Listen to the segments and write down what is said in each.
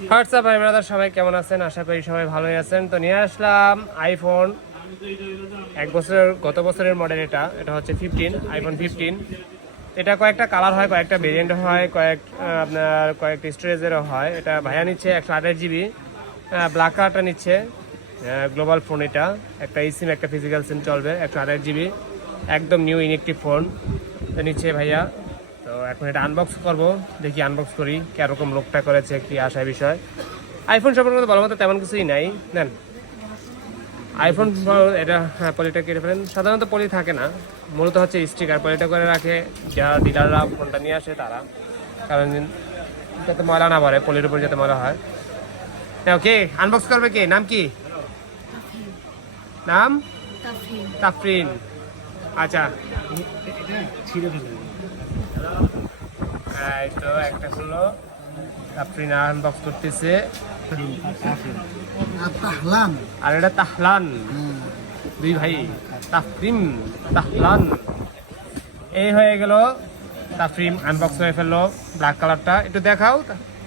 WhatsApp ভাই brother সবাই কেমন আছেন? আশা করি সবাই ভালোই আছেন। তো নিয়ে আসলাম আইফোন এক বছরের, গত বছরের মডেল এটা। এটা হচ্ছে ফিফটিন আইফোন ফিফটিন এটা কয়েকটা কালার হয়, কয়েকটা ভেরিয়েন্ট হয়, কয়েক আপনার কয়েকটা স্টোরেজেরও হয়। এটা ভাইয়া নিচ্ছে একশো আঠাশ জিবি ব্ল্যাক কালারটা নিচ্ছে গ্লোবাল ফোন এটা। একটা ই সিম একটা ফিজিক্যাল সিম চলবে, একশো আঠাশ জিবি একদম নিউ ইনেকটিভ ফোন নিচ্ছে ভাইয়া এখন এটা আনবক্স করব। দেখি আনবক্স করি কীরকম লোকটা করেছে কি আসার বিষয়। আইফোন সম্পর্কে তো বলার মতো তেমন কিছুই নাই। নেন। আইফোন এটা হ্যাঁ পলিটা কেটে ফেলেন। সাধারণত পলি থাকে না। মূলত হচ্ছে স্টিকার পলিটা করে রাখে। যারা ডিলাররা ফোনটা নিয়ে আসে তারা। কারণ যাতে ময়লা না পড়ে পলির উপর যাতে ময়লা হয়। ওকে আনবক্স করবে কে? নাম কি? নাম? তাফরিন। আচ্ছা ছিঁড়ে ফেলে এই তো একটা হলো তাফরিন আনবক্স করতেছে। আর এটা তাহলান। দুই ভাই তাফরিম তাহলান। এই হয়ে গেল তাফরিম আনবক্স হয়ে ফেলল ব্ল্যাক কালারটা একটু দেখাও।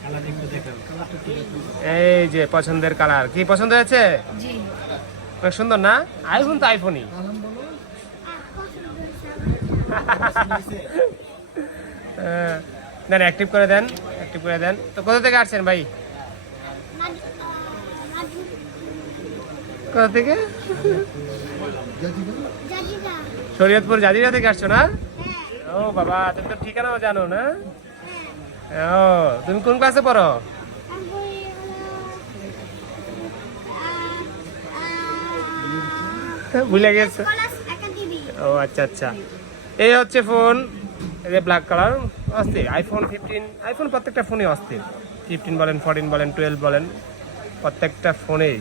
কালার একটু দেখাও। এই যে পছন্দের কালার। কি পছন্দ হয়েছে? অনেক সুন্দর না? আইফোন তো আইফোনই আহ, দেন অ্যাক্টিভ করে দেন অ্যাক্টিভ করে দেন। তো কোথা থেকে আসছেন ভাই? কোথা থেকে? শরীয়তপুর জাজিরা থেকে আসছো না? ও বাবা তুমি তো ঠিকানাও জানো না? ও তুমি কোন ক্লাসে পড়ো? ভুলে গেছো? ও আচ্ছা আচ্ছা। এই হচ্ছে ফোন যে ব্ল্যাক কালার অস্থির। আইফোন ফিফটিন আইফোন প্রত্যেকটা ফোনই অস্থির। ফিফটিন বলেন ফোরটিন বলেন টুয়েলভ বলেন প্রত্যেকটা ফোনেই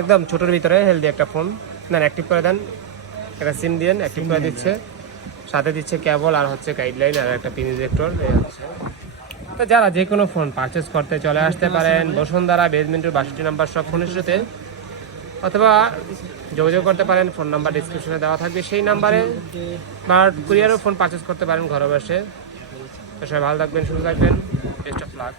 একদম ছোটোর ভিতরে হেলদি একটা ফোন দেন অ্যাক্টিভ করে দেন। একটা সিম দিয়ে অ্যাক্টিভ করে দিচ্ছে। সাথে দিচ্ছে কেবল আর হচ্ছে গাইডলাইন আর একটা পিন ইজেক্টর এই হচ্ছে। তো যারা যে কোনো ফোন পারচেস করতে চলে আসতে পারেন বসুন্ধরা বেজমেন্টের বাষট্টি নাম্বার সব ফোনের সাথে অথবা যোগাযোগ করতে পারেন, ফোন নাম্বার ডিসক্রিপশনে দেওয়া থাকবে। সেই নাম্বারে বা কুরিয়ারও ফোন পারচেস করতে পারেন ঘরে বসে তো সবাই ভালো থাকবেন, সুস্থ থাকবেন। Best of luck